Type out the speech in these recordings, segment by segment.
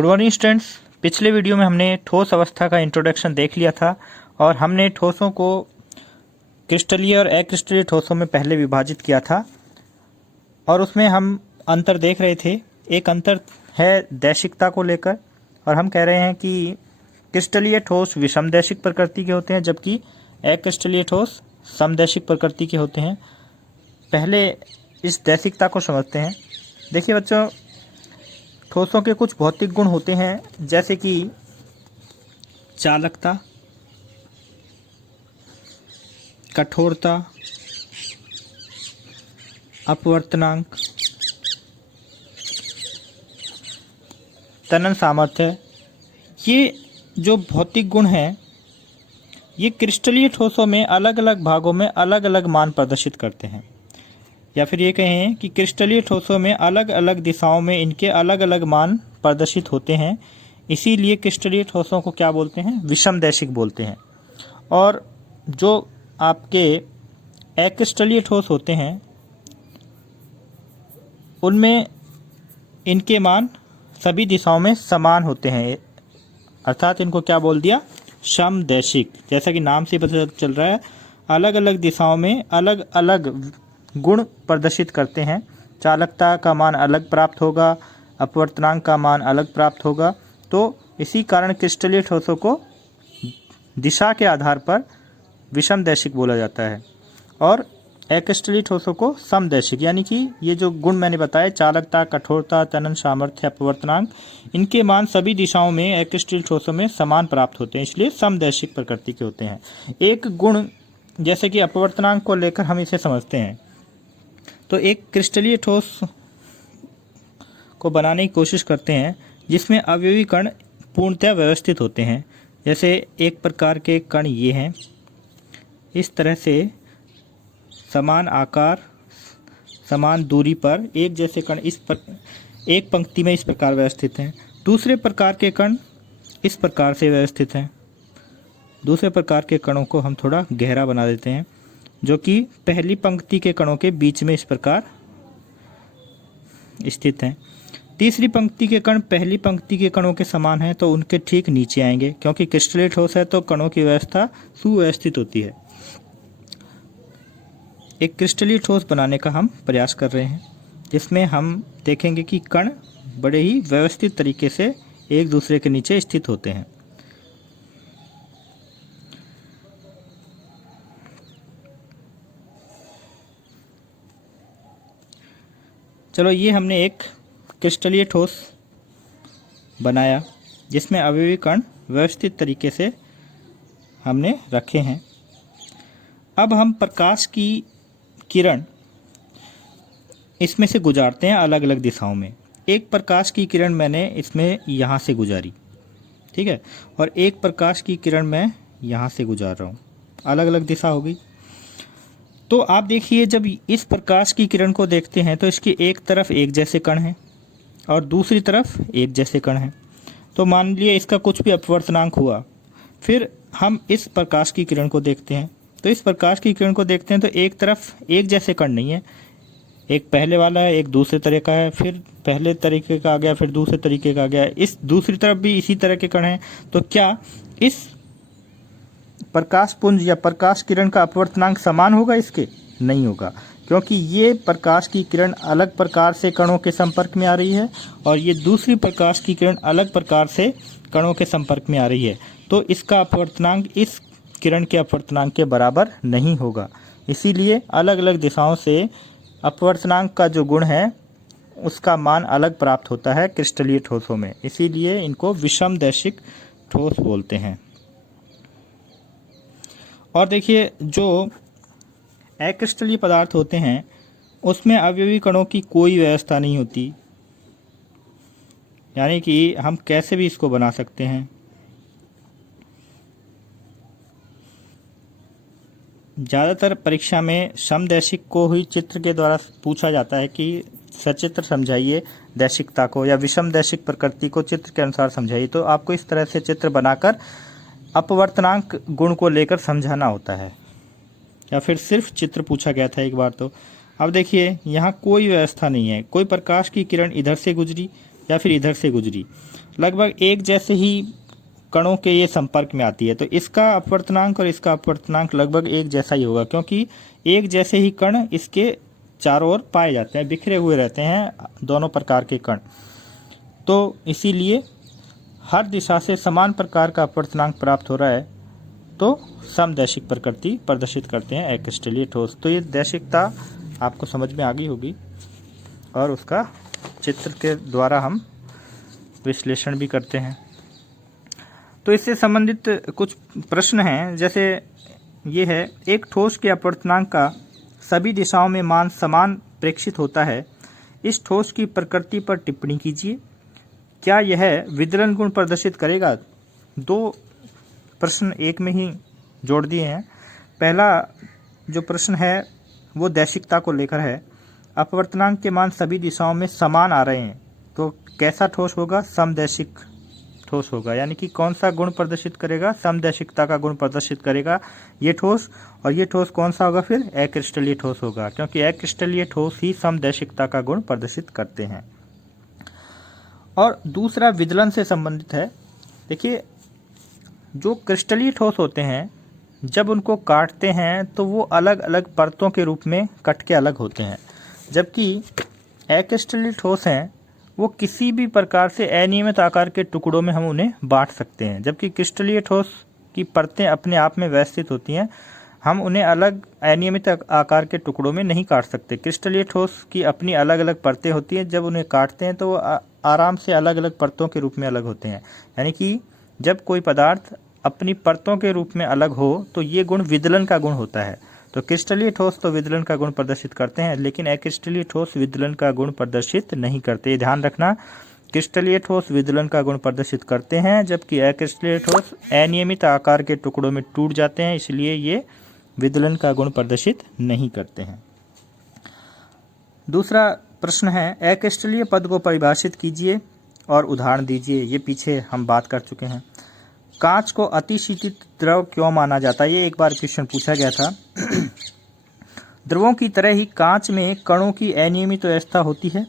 Good morning students. पिछले video में हमने ठोस अवस्था का इंट्रोडक्शन देख लिया था और हमने ठोसों को क्रिस्टलीय और अक्रिस्टलीय ठोसों में पहले विभाजित किया था और उसमें हम अंतर देख रहे थे। एक अंतर है दैशिकता को लेकर और हम कह रहे हैं कि क्रिस्टलीय ठोस विषमदैशिक प्रकृति के होते हैं जबकि अक्रिस्टलीय ठोस समदैशिक प्रकृति के होते हैं। पहले इस दैशिकता को समझते हैं। देखिए बच्चों, ठोसों के कुछ भौतिक गुण होते हैं जैसे कि चालकता, कठोरता, अपवर्तनांक, तनन सामर्थ्य। ये जो भौतिक गुण हैं ये क्रिस्टलीय ठोसों में अलग अलग भागों में अलग अलग मान प्रदर्शित करते हैं, या फिर ये कहें कि क्रिस्टलीय ठोसों में अलग अलग दिशाओं में इनके अलग अलग मान प्रदर्शित होते हैं। इसीलिए क्रिस्टलीय ठोसों को क्या बोलते हैं? विषमदैशिक बोलते हैं। और जो आपके अक्रिस्टलीय ठोस होते हैं उनमें इनके मान सभी दिशाओं में समान होते हैं, अर्थात इनको क्या बोल दिया? समदैशिक। जैसा कि नाम से पता चल रहा है, अलग अलग दिशाओं में अलग अलग गुण प्रदर्शित करते हैं। चालकता का मान अलग प्राप्त होगा, अपवर्तनांक का मान अलग प्राप्त होगा। तो इसी कारण क्रिस्टलीय ठोसों को दिशा के आधार पर विषमदैशिक बोला जाता है और अक्रिस्टलीय ठोसों को समदैशिक। यानी कि ये जो गुण मैंने बताए, चालकता, कठोरता, तनन सामर्थ्य, अपवर्तनांक, इनके मान सभी दिशाओं में अक्रिस्टलीय ठोसों में समान प्राप्त होते हैं, इसलिए समदैशिक प्रकृति के होते हैं। एक गुण जैसे कि अपवर्तनांक को लेकर हम इसे समझते हैं। तो एक क्रिस्टलीय ठोस को बनाने की कोशिश करते हैं जिसमें अवयवी कण पूर्णतः व्यवस्थित होते हैं। जैसे एक प्रकार के कण ये हैं, इस तरह से समान आकार, समान दूरी पर एक जैसे कण एक पंक्ति में इस प्रकार व्यवस्थित हैं। दूसरे प्रकार के कण इस प्रकार से व्यवस्थित हैं। दूसरे प्रकार के कणों को हम थोड़ा गहरा बना देते हैं, जो कि पहली पंक्ति के कणों के बीच में इस प्रकार स्थित हैं। तीसरी पंक्ति के कण पहली पंक्ति के कणों के समान हैं, तो उनके ठीक नीचे आएंगे, क्योंकि क्रिस्टलीय ठोस है तो कणों की व्यवस्था सुव्यवस्थित होती है। एक क्रिस्टलीय ठोस बनाने का हम प्रयास कर रहे हैं, जिसमें हम देखेंगे कि कण बड़े ही व्यवस्थित तरीके से एक दूसरे के नीचे स्थित होते हैं। चलो, ये हमने एक क्रिस्टलीय ठोस बनाया जिसमें अवयवी कण व्यवस्थित तरीके से हमने रखे हैं। अब हम प्रकाश की किरण इसमें से गुजारते हैं अलग अलग दिशाओं में। एक प्रकाश की किरण मैंने इसमें यहाँ से गुजारी, ठीक है, और एक प्रकाश की किरण मैं यहाँ से गुजार रहा हूँ, अलग अलग दिशा होगी। तो आप देखिए, जब इस प्रकाश की किरण को देखते हैं तो इसकी एक तरफ एक जैसे कण हैं और दूसरी तरफ एक जैसे कण हैं। तो मान लिया इसका कुछ भी अपवर्तनांक हुआ, फिर हम इस प्रकाश की किरण को देखते हैं। तो इस प्रकाश की किरण को देखते हैं तो एक तरफ एक जैसे कण नहीं है, एक पहले वाला है, एक दूसरे तरह का है, फिर पहले तरीके का आ गया, फिर दूसरे तरीके का आ गया, इस दूसरी तरफ भी इसी तरह के कण हैं। तो क्या इस प्रकाश पुंज या प्रकाश किरण का अपवर्तनांक समान होगा? इसके नहीं होगा, क्योंकि ये प्रकाश की किरण अलग प्रकार से कणों के संपर्क में आ रही है और ये दूसरी प्रकाश की किरण अलग प्रकार से कणों के संपर्क में आ रही है। तो इसका अपवर्तनांक इस किरण के अपवर्तनांक के बराबर नहीं होगा। इसीलिए अलग अलग दिशाओं से अपवर्तनांक का जो गुण है उसका मान अलग प्राप्त होता है क्रिस्टलीय ठोसों में। इसीलिए इनको विषमदैशिक ठोस बोलते हैं। और देखिए, जो अक्रिस्टलीय पदार्थ होते हैं उसमें अवयवी कणों की कोई व्यवस्था नहीं होती, यानी कि हम कैसे भी इसको बना सकते हैं। ज़्यादातर परीक्षा में समदैशिक को ही चित्र के द्वारा पूछा जाता है कि सचित्र समझाइए दैशिकता को, या विषमदैशिक प्रकृति को चित्र के अनुसार समझाइए। तो आपको इस तरह से चित्र बनाकर अपवर्तनांक गुण को लेकर समझाना होता है, या फिर सिर्फ चित्र पूछा गया था एक बार। तो अब देखिए, यहाँ कोई व्यवस्था नहीं है। कोई प्रकाश की किरण इधर से गुजरी, या फिर इधर से गुजरी, लगभग एक जैसे ही कणों के ये संपर्क में आती है, तो इसका अपवर्तनांक और इसका अपवर्तनांक लगभग एक जैसा ही होगा, क्योंकि एक जैसे ही कण इसके चारों ओर पाए जाते हैं, बिखरे हुए रहते हैं दोनों प्रकार के कण। तो इसीलिए हर दिशा से समान प्रकार का अपवर्तनांक प्राप्त हो रहा है, तो समदैशिक प्रकृति प्रदर्शित करते हैं अक्रिस्टलीय ठोस। तो ये दैशिकता आपको समझ में आ गई होगी, और उसका चित्र के द्वारा हम विश्लेषण भी करते हैं। तो इससे संबंधित कुछ प्रश्न हैं, जैसे ये है, एक ठोस के अपवर्तनांक का सभी दिशाओं में मान समान प्रेक्षित होता है, इस ठोस की प्रकृति पर टिप्पणी कीजिए, क्या यह विदलन गुण प्रदर्शित करेगा। दो प्रश्न एक में ही जोड़ दिए हैं। पहला जो प्रश्न है वो दैशिकता को लेकर है, अपवर्तनांक के मान सभी दिशाओं में समान आ रहे हैं, तो कैसा ठोस होगा, समदैशिक ठोस होगा, यानी कि कौन सा गुण प्रदर्शित करेगा, समदैशिकता का गुण प्रदर्शित करेगा ये ठोस। और ये ठोस कौन सा होगा, फिर अक्रिस्टलीय ठोस होगा, क्योंकि अक्रिस्टलीय ठोस ही समदैशिकता का गुण प्रदर्शित करते हैं। और दूसरा विदलन से संबंधित है। देखिए, जो क्रिस्टलीय ठोस होते हैं, जब उनको काटते हैं तो वो अलग अलग परतों के रूप में कट के अलग होते हैं, जबकि अक्रिस्टलीय ठोस हैं वो किसी भी प्रकार से अनियमित आकार के टुकड़ों में हम उन्हें बांट सकते हैं, जबकि क्रिस्टलीय ठोस की परतें अपने आप में व्यवस्थित होती हैं, हम उन्हें अलग अनियमित आकार के टुकड़ों में नहीं काट सकते। क्रिस्टलीय ठोस की अपनी अलग अलग परतें होती हैं, जब उन्हें काटते हैं तो वो आराम से अलग अलग परतों के रूप में अलग होते हैं। यानी कि जब कोई पदार्थ अपनी परतों के रूप में अलग हो तो ये गुण विदलन का गुण होता है। तो क्रिस्टलीय ठोस तो विदलन का गुण प्रदर्शित करते हैं, लेकिन अक्रिस्टलीय ठोस विदलन का गुण प्रदर्शित नहीं करते। ध्यान रखना, क्रिस्टलीय ठोस विदलन का गुण प्रदर्शित करते हैं, जबकि अक्रिस्टलीय ठोस अनियमित आकार के टुकड़ों में टूट जाते हैं, इसलिए ये विदलन का गुण प्रदर्शित नहीं करते हैं। दूसरा प्रश्न है, अक्रिस्टलीय पद को परिभाषित कीजिए और उदाहरण दीजिए। ये पीछे हम बात कर चुके हैं। कांच को अतिशीतित द्रव क्यों माना जाता है, ये एक बार क्वेश्चन पूछा गया था। द्रवों की तरह ही कांच में कणों की अनियमित व्यवस्था होती है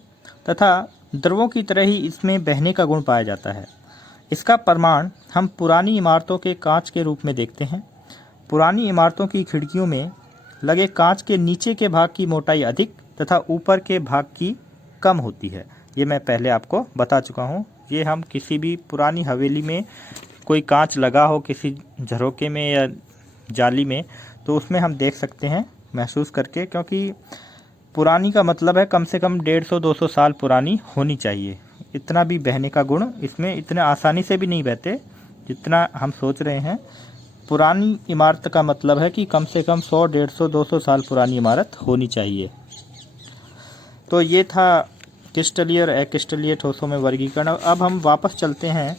तथा द्रवों की तरह ही इसमें बहने का गुण पाया जाता है। इसका प्रमाण हम पुरानी इमारतों के कांच के रूप में देखते हैं। पुरानी इमारतों की खिड़कियों में लगे कांच के नीचे के भाग की मोटाई अधिक तथा ऊपर के भाग की कम होती है। ये मैं पहले आपको बता चुका हूँ। ये हम किसी भी पुरानी हवेली में कोई कांच लगा हो किसी झरोके में या जाली में, तो उसमें हम देख सकते हैं महसूस करके, क्योंकि पुरानी का मतलब है कम से कम 150-200 साल पुरानी होनी चाहिए। इतना भी बहने का गुण इसमें इतने आसानी से भी नहीं बहते जितना हम सोच रहे हैं। पुरानी इमारत का मतलब है कि कम से कम 100, 150, 200 साल पुरानी इमारत होनी चाहिए। तो ये था क्रिस्टलीय और अक्रिस्टलीय ठोसों में वर्गीकरण। अब हम वापस चलते हैं,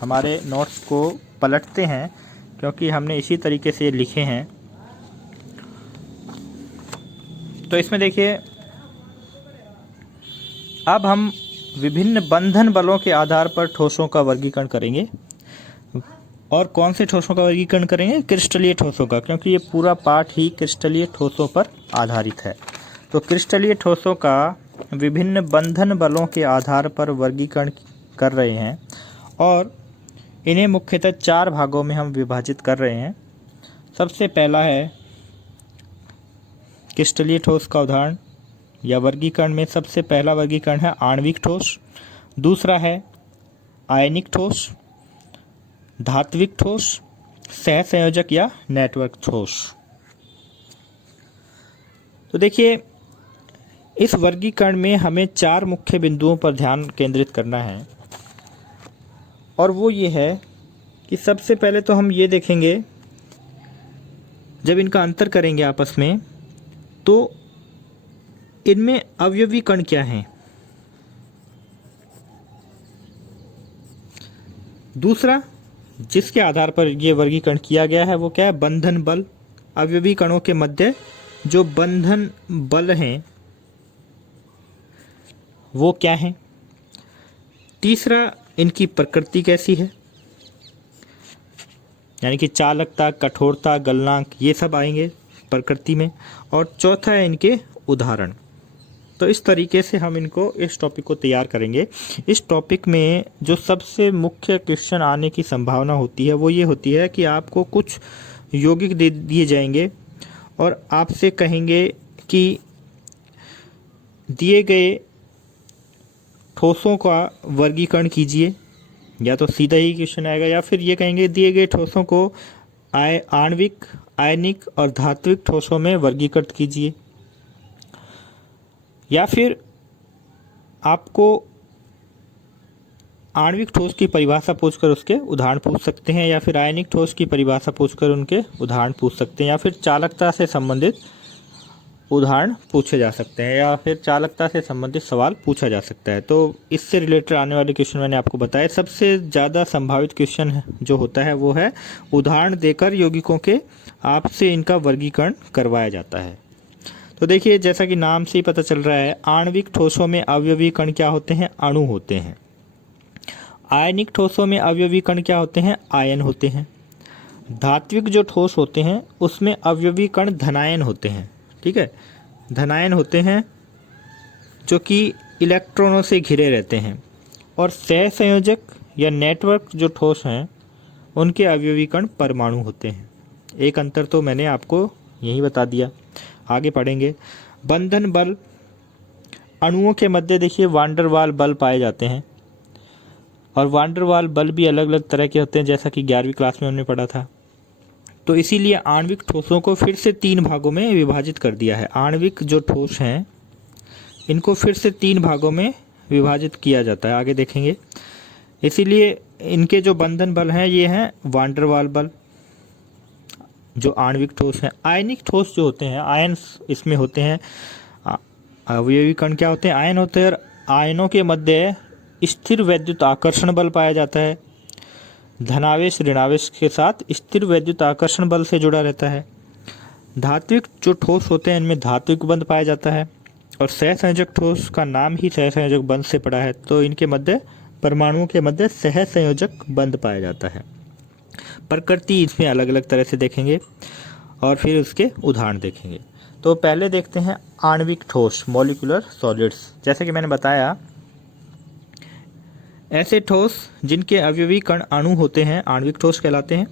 हमारे नोट्स को पलटते हैं, क्योंकि हमने इसी तरीके से लिखे हैं। तो इसमें देखिए, अब हम विभिन्न बंधन बलों के आधार पर ठोसों का वर्गीकरण करेंगे। और कौन से ठोसों का वर्गीकरण करेंगे, क्रिस्टलीय ठोसों का, क्योंकि ये पूरा पाठ ही क्रिस्टलीय ठोसों पर आधारित है। तो क्रिस्टलीय ठोसों का विभिन्न बंधन बलों के आधार पर वर्गीकरण कर रहे हैं और इन्हें मुख्यतः 4 भागों में हम विभाजित कर रहे हैं। सबसे पहला है क्रिस्टलीय ठोस का उदाहरण या वर्गीकरण में सबसे पहला वर्गीकरण है आणविक ठोस, दूसरा है आयनिक ठोस, धात्विक ठोस, सहसंयोजक या नेटवर्क ठोस। तो देखिए, इस वर्गीकरण में हमें 4 मुख्य बिंदुओं पर ध्यान केंद्रित करना है, और वो ये है कि सबसे पहले तो हम ये देखेंगे, जब इनका अंतर करेंगे आपस में, तो इनमें अवयवी कण क्या हैं। दूसरा जिसके आधार पर ये वर्गीकरण किया गया है वो क्या है, बंधन बल। अवयवी कणों के मध्य जो बंधन बल हैं वो क्या है। तीसरा, इनकी प्रकृति कैसी है, यानी कि चालकता, कठोरता, गलनांक, ये सब आएंगे प्रकृति में। और चौथा है इनके उदाहरण। तो तो इस तरीके से हम इनको इस टॉपिक को तैयार करेंगे। इस टॉपिक में जो सबसे मुख्य क्वेश्चन आने की संभावना होती है वो ये होती है कि आपको कुछ यौगिक दे दिए जाएंगे और आपसे कहेंगे कि दिए गए ठोसों का वर्गीकरण कीजिए। या तो सीधा ही क्वेश्चन आएगा, या फिर ये कहेंगे दिए गए ठोसों को आणविक, आयनिक और धात्विक ठोसों में वर्गीकृत कीजिए। या फिर आपको आणविक ठोस की परिभाषा पूछकर उसके उदाहरण पूछ सकते हैं, या फिर आयनिक ठोस की परिभाषा पूछकर उनके उदाहरण पूछ सकते हैं, या फिर चालकता से संबंधित उदाहरण पूछे जा सकते हैं, या फिर चालकता से संबंधित सवाल पूछा जा सकता है। तो इससे रिलेटेड आने वाले क्वेश्चन मैंने आपको बताया। सबसे ज़्यादा संभावित क्वेश्चन जो होता है वो है उदाहरण देकर यौगिकों के आपसे इनका वर्गीकरण करवाया जाता है। तो देखिए, जैसा कि नाम से ही पता चल रहा है, आणविक ठोसों में अवयवी कण क्या होते हैं? अणु होते हैं। आयनिक ठोसों में अवयवी कण क्या होते हैं? आयन होते हैं। धात्विक जो ठोस होते हैं उसमें अवयवी कण धनायन होते हैं। ठीक है, धनायन होते हैं जो कि इलेक्ट्रॉनों से घिरे रहते हैं। और सहसंयोजक या नेटवर्क जो ठोस हैं उनके अवयवी कण परमाणु होते हैं। एक अंतर तो मैंने आपको यही बता दिया, आगे पढ़ेंगे। बंधन बल, अणुओं के मध्य देखिए वान डेर वाल बल पाए जाते हैं, और वान डेर वाल बल भी अलग अलग तरह के होते हैं, जैसा कि 11वीं क्लास में हमने पढ़ा था। तो इसीलिए आणविक ठोसों को फिर से 3 भागों में विभाजित कर दिया है। आणविक जो ठोस हैं इनको फिर से 3 भागों में विभाजित किया जाता है, आगे देखेंगे। इसीलिए इनके जो बंधन बल हैं ये हैं वान डेर वाल बल, जो आणविक ठोस हैं। आयनिक ठोस जो होते हैं, आयन इसमें होते हैं। अवयवी कण क्या होते हैं? आयन होते हैं। और आयनों के मध्य स्थिर वैद्युत आकर्षण बल पाया जाता है। धनावेश ऋणावेश के साथ स्थिर वैद्युत आकर्षण बल से जुड़ा रहता है। धात्विक जो ठोस होते हैं इनमें धात्विक बंध पाया जाता है। और सहसंयोजक ठोस का नाम ही सहसंयोजक बंध से पड़ा है, तो इनके मध्य, परमाणुओं के मध्य सहसंयोजक बंध पाया जाता है। प्रकृति इसमें अलग अलग तरह से देखेंगे और फिर उसके उदाहरण देखेंगे। तो पहले देखते हैं आणविक ठोस, मॉलिक्यूलर सॉलिड्स। जैसे कि मैंने बताया, ऐसे ठोस जिनके अवयवी कण अणु होते हैं आणविक ठोस कहलाते हैं।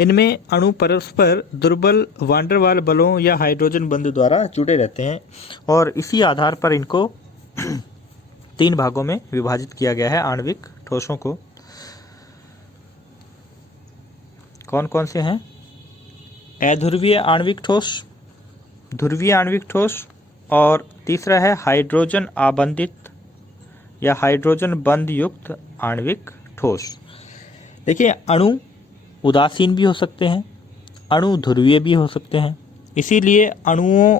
इनमें अणु परस्पर दुर्बल वान डेर वाल बलों या हाइड्रोजन बंध द्वारा जुड़े रहते हैं, और इसी आधार पर इनको 3 भागों में विभाजित किया गया है आणविक ठोसों को। कौन कौन से हैं? अध्रुवीय आणविक ठोस, ध्रुवीय आणविक ठोस, और तीसरा है हाइड्रोजन आबंधित या हाइड्रोजन बंध युक्त आणविक ठोस। देखिए, अणु उदासीन भी हो सकते हैं, अणु ध्रुवीय भी हो सकते हैं। इसीलिए अणुओं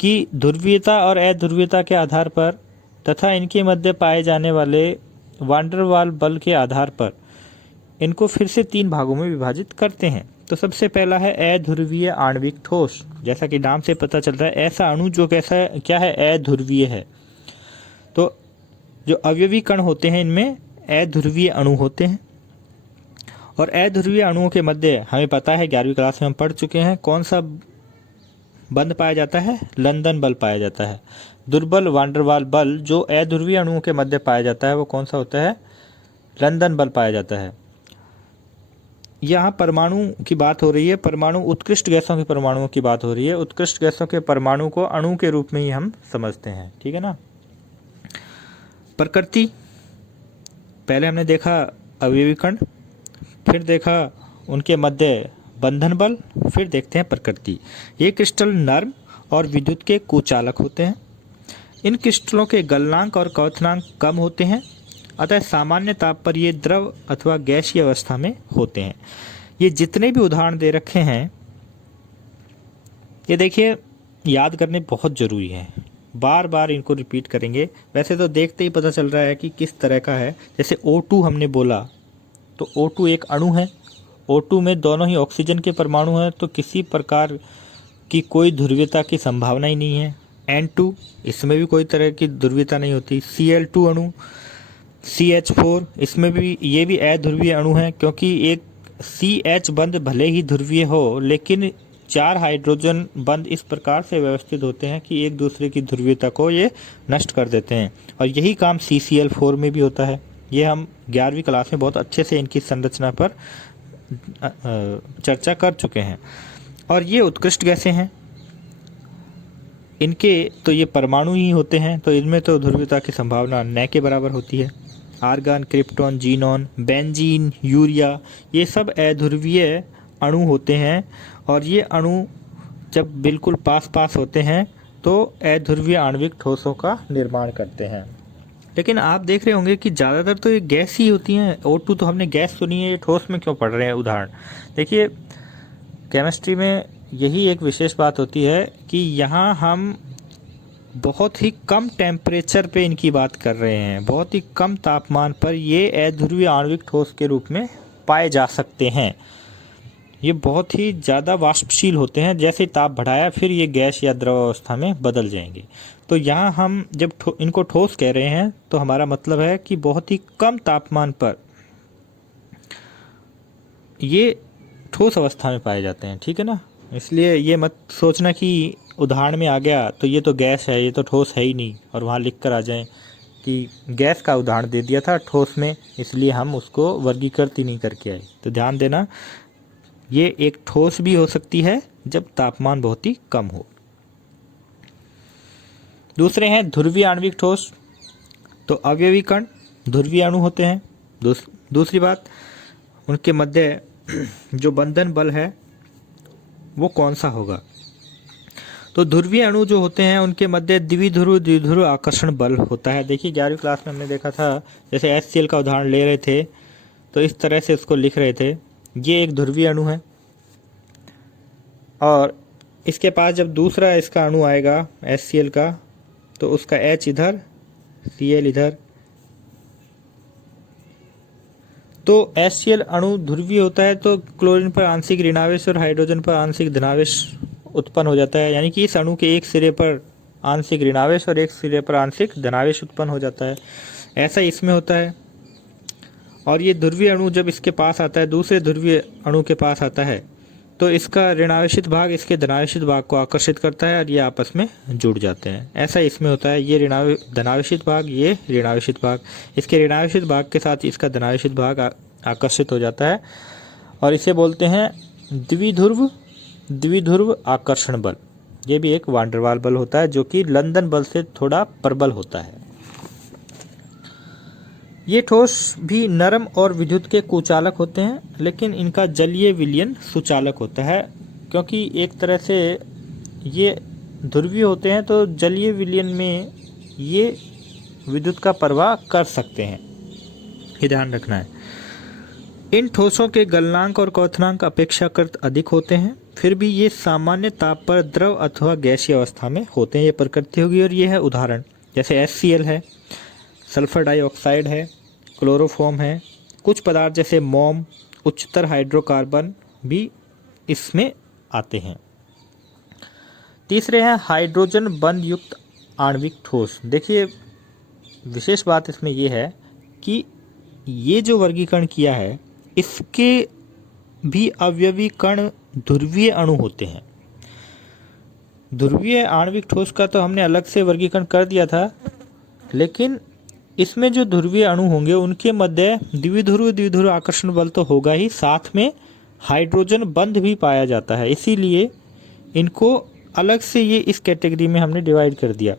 की ध्रुवीयता और अध्रुवीयता के आधार पर तथा इनके मध्य पाए जाने वाले वान डेर वाल बल के आधार पर इनको फिर से 3 भागों में विभाजित करते हैं। तो सबसे पहला है अध्रुवीय आणविक ठोस। जैसा कि नाम से पता चल रहा है, ऐसा अणु जो क्या है? अध्रुवीय है। तो जो अवयवी कण होते हैं इनमें अध्रुवीय अणु होते हैं। और अध्रुवीय अणुओं के मध्य हमें पता है, 11वीं क्लास में हम पढ़ चुके हैं, कौन सा बंध पाया जाता है? लंदन बल पाया जाता है। दुर्बल वान डेर वाल बल जो अध्रुवीय अणुओं के मध्य पाया जाता है वो कौन सा होता है? लंदन बल पाया जाता है। यहाँ परमाणु की बात हो रही है, परमाणु उत्कृष्ट गैसों के परमाणुओं की बात हो रही है। उत्कृष्ट गैसों के परमाणु को अणु के रूप में ही हम समझते हैं, ठीक है ना। प्रकृति, पहले हमने देखा अवयवी कण, फिर देखा उनके मध्य बंधन बल, फिर देखते हैं प्रकृति। ये क्रिस्टल नर्म और विद्युत के कुचालक होते हैं। इन क्रिस्टलों के गलनांक और क्वथनांक कम होते हैं, अतः सामान्य ताप पर ये द्रव अथवा गैसीय अवस्था में होते हैं। ये जितने भी उदाहरण दे रखे हैं, ये देखिए याद करने बहुत ज़रूरी है, बार बार इनको रिपीट करेंगे। वैसे तो देखते ही पता चल रहा है कि किस तरह का है। जैसे O2 हमने बोला, तो O2 एक अणु है। O2 में दोनों ही ऑक्सीजन के परमाणु हैं, तो किसी प्रकार की कोई ध्रुवीयता की संभावना ही नहीं है। N2, इसमें भी कोई तरह की ध्रुवीयता नहीं होती। Cl2 अणु, CH4, इसमें भी ये भी अध्रुवीय अणु है, क्योंकि एक CH बंध भले ही ध्रुवीय हो, लेकिन 4 हाइड्रोजन बंध इस प्रकार से व्यवस्थित होते हैं कि एक दूसरे की ध्रुवीयता को ये नष्ट कर देते हैं, और यही काम CCl4 में भी होता है। ये हम 11वीं क्लास में बहुत अच्छे से इनकी संरचना पर चर्चा कर चुके हैं। और ये उत्कृष्ट गैसें हैं, इनके तो ये परमाणु ही होते हैं, तो इनमें तो ध्रुवीयता की संभावना न के बराबर होती है। Argon, krypton, xenon, benzene, urea, ये सब अध्रुवीय अणु होते हैं, और ये अणु जब बिल्कुल पास पास होते हैं तो अध्रुवीय आणविक ठोसों का निर्माण करते हैं। लेकिन आप देख रहे होंगे कि ज़्यादातर तो ये गैस ही होती हैं। O2 तो हमने गैस सुनी है, ये ठोस में क्यों पढ़ रहे हैं उदाहरण। देखिए, केमिस्ट्री में यही एक विशेष बात होती है कि यहाँ हम बहुत ही कम टेम्परेचर पे इनकी बात कर रहे हैं, बहुत ही कम तापमान पर ये अध्रुवीय आणविक ठोस के रूप में पाए जा सकते हैं। ये बहुत ही ज़्यादा वाष्पशील होते हैं, जैसे ताप बढ़ाया फिर ये गैस या द्रव अवस्था में बदल जाएंगे। तो यहाँ हम जब इनको ठोस कह रहे हैं तो हमारा मतलब है कि बहुत ही कम तापमान पर ये ठोस अवस्था में पाए जाते हैं, ठीक है ना। इसलिए ये मत सोचना कि उदाहरण में आ गया तो ये तो गैस है, ये तो ठोस है ही नहीं, और वहाँ लिख कर आ जाएं कि गैस का उदाहरण दे दिया था ठोस में, इसलिए हम उसको वर्गीकृत ही नहीं करके आए। तो ध्यान देना, ये एक ठोस भी हो सकती है जब तापमान बहुत ही कम हो। दूसरे हैं ध्रुवीय आणविक ठोस। तो अवयवी कण ध्रुवीय अणु होते हैं। दूसरी बात, उनके मध्य जो बंधन बल है वो कौन सा होगा। तो ध्रुवीय अणु जो होते हैं उनके मध्य द्विध्रुव आकर्षण बल होता है। देखिए 11वीं क्लास में हमने देखा था, जैसे HCl का उदाहरण ले रहे थे तो इस तरह से इसको लिख रहे थे। ये एक ध्रुवीय अणु है, और इसके पास जब दूसरा इसका अणु आएगा HCl का, तो उसका H इधर, Cl इधर, तो HCl अणु ध्रुवीय होता है, तो क्लोरीन पर आंशिक ऋणावेश और हाइड्रोजन पर आंशिक धनावेश उत्पन्न हो जाता है। यानी कि इस अणु के एक सिरे पर आंशिक ऋणावेश और एक सिरे पर आंशिक धनावेश उत्पन्न हो जाता है। ऐसा इसमें होता है। और ये ध्रुवीय अणु जब इसके पास आता है, दूसरे ध्रुवीय अणु के पास आता है, तो इसका ऋणावेशित भाग इसके धनावेशित भाग को आकर्षित करता है और ये आपस में जुड़ जाते हैं। ऐसा इसमें होता है। ये धनावेशित भाग, ये ऋणावेशित भाग, इसके ऋणावेशित भाग के साथ इसका धनावेशित भाग आकर्षित हो जाता है, और इसे बोलते हैं द्विध्रुव आकर्षण बल। ये भी एक वान डेर वाल बल होता है, जो कि लंदन बल से थोड़ा प्रबल होता है। ये ठोस भी नरम और विद्युत के कुचालक होते हैं, लेकिन इनका जलीय विलयन सुचालक होता है, क्योंकि एक तरह से ये ध्रुवीय होते हैं तो जलीय विलयन में ये विद्युत का प्रवाह कर सकते हैं, ये ध्यान रखना है। इन ठोसों के गलनांक और क्वथनांक अपेक्षाकृत अधिक होते हैं, फिर भी ये सामान्य ताप पर द्रव अथवा गैसीय अवस्था में होते हैं। ये प्रकृति होगी, और ये है उदाहरण, जैसे HCl है, सल्फर डाइऑक्साइड है, क्लोरोफॉर्म है, कुछ पदार्थ जैसे मोम, उच्चतर हाइड्रोकार्बन भी इसमें आते हैं। तीसरे हैं हाइड्रोजन बंध युक्त आणविक ठोस। देखिए, विशेष बात इसमें यह है कि ये जो वर्गीकरण किया है, इसके भी अवयवी कण ध्रुवीय अणु होते हैं। ध्रुवीय आणविक ठोस का तो हमने अलग से वर्गीकरण कर दिया था, लेकिन इसमें जो ध्रुवीय अणु होंगे उनके मध्य द्विध्रुव आकर्षण बल तो होगा ही, साथ में हाइड्रोजन बंध भी पाया जाता है। इसीलिए इनको अलग से ये इस कैटेगरी में हमने डिवाइड कर दिया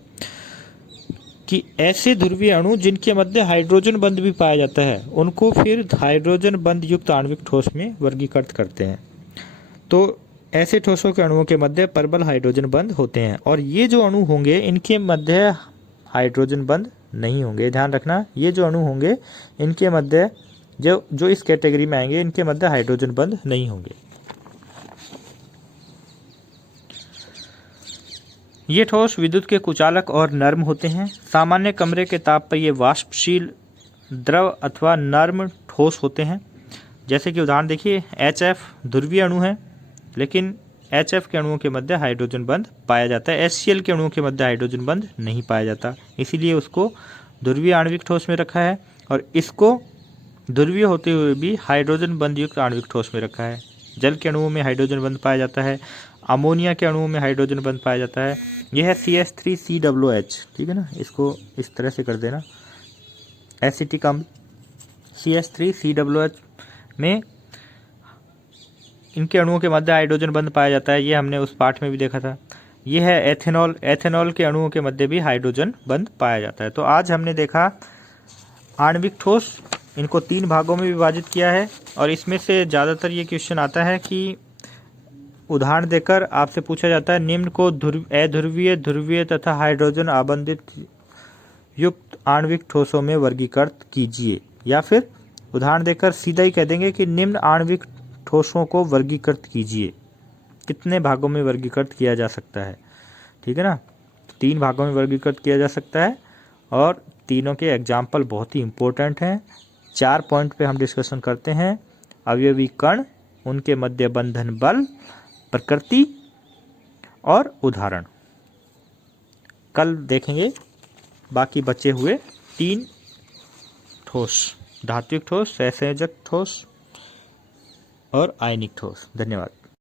कि ऐसे ध्रुवीय अणु जिनके मध्य हाइड्रोजन बंध भी पाया जाता है, उनको फिर हाइड्रोजन बंध युक्त आणविक ठोस में वर्गीकृत करते हैं। तो ऐसे ठोसों के अणुओं के मध्य प्रबल हाइड्रोजन बंध होते हैं, और ये जो अणु होंगे इनके मध्य हाइड्रोजन बंध नहीं होंगे। ध्यान रखना, ये जो अणु होंगे इनके मध्य जो इस कैटेगरी में आएंगे, इनके मध्य हाइड्रोजन बंध नहीं होंगे। ये ठोस विद्युत के कुचालक और नर्म होते हैं। सामान्य कमरे के ताप पर ये वाष्पशील द्रव अथवा नर्म ठोस होते हैं। जैसे कि उदाहरण देखिए, HF ध्रुवीय अणु है, लेकिन HF के अणुओं के मध्य हाइड्रोजन बंध पाया जाता है। HCl के अणुओं के मध्य हाइड्रोजन बंध नहीं पाया जाता, इसीलिए उसको ध्रुवीय आणविक ठोस में रखा है, और इसको ध्रुवीय होते हुए भी हाइड्रोजन बंध युक्त आणविक ठोस में रखा है। जल के अणुओं में हाइड्रोजन बंध पाया जाता है, अमोनिया के अणुओं में हाइड्रोजन बंध पाया जाता है। यह है CH3COOH, ठीक है ना, इसको इस तरह से कर देना। एसिटिक अम्ल CH3COOH में इनके अणुओं के मध्य हाइड्रोजन बंध पाया जाता है, ये हमने उस पाठ में भी देखा था। यह है एथेनॉल, एथेनॉल के अणुओं के मध्य भी हाइड्रोजन बंध पाया जाता है। तो आज हमने देखा आणविक ठोस, इनको 3 भागों में विभाजित किया है और इसमें से ज़्यादातर ये क्वेश्चन आता है कि उदाहरण देकर आपसे पूछा जाता है निम्न को अध्रुवीय, ध्रुवीय तथा हाइड्रोजन आबंधित युक्त आणविक ठोसों में वर्गीकृत कीजिए, या फिर उदाहरण देकर सीधा ही कह देंगे कि निम्न आणविक ठोसों को वर्गीकृत कीजिए। कितने भागों में वर्गीकृत किया जा सकता है, ठीक है ना, 3 भागों में वर्गीकृत किया जा सकता है और तीनों के एग्जाम्पल बहुत ही इंपॉर्टेंट हैं। 4 पॉइंट पे हम डिस्कशन करते हैं, अवयवी कण, उनके मध्य बंधन बल, प्रकृति और उदाहरण। कल देखेंगे बाकी बचे हुए 3 ठोस, धात्विक ठोस, सहसंयोजक ठोस और आयनिक ठोस। धन्यवाद।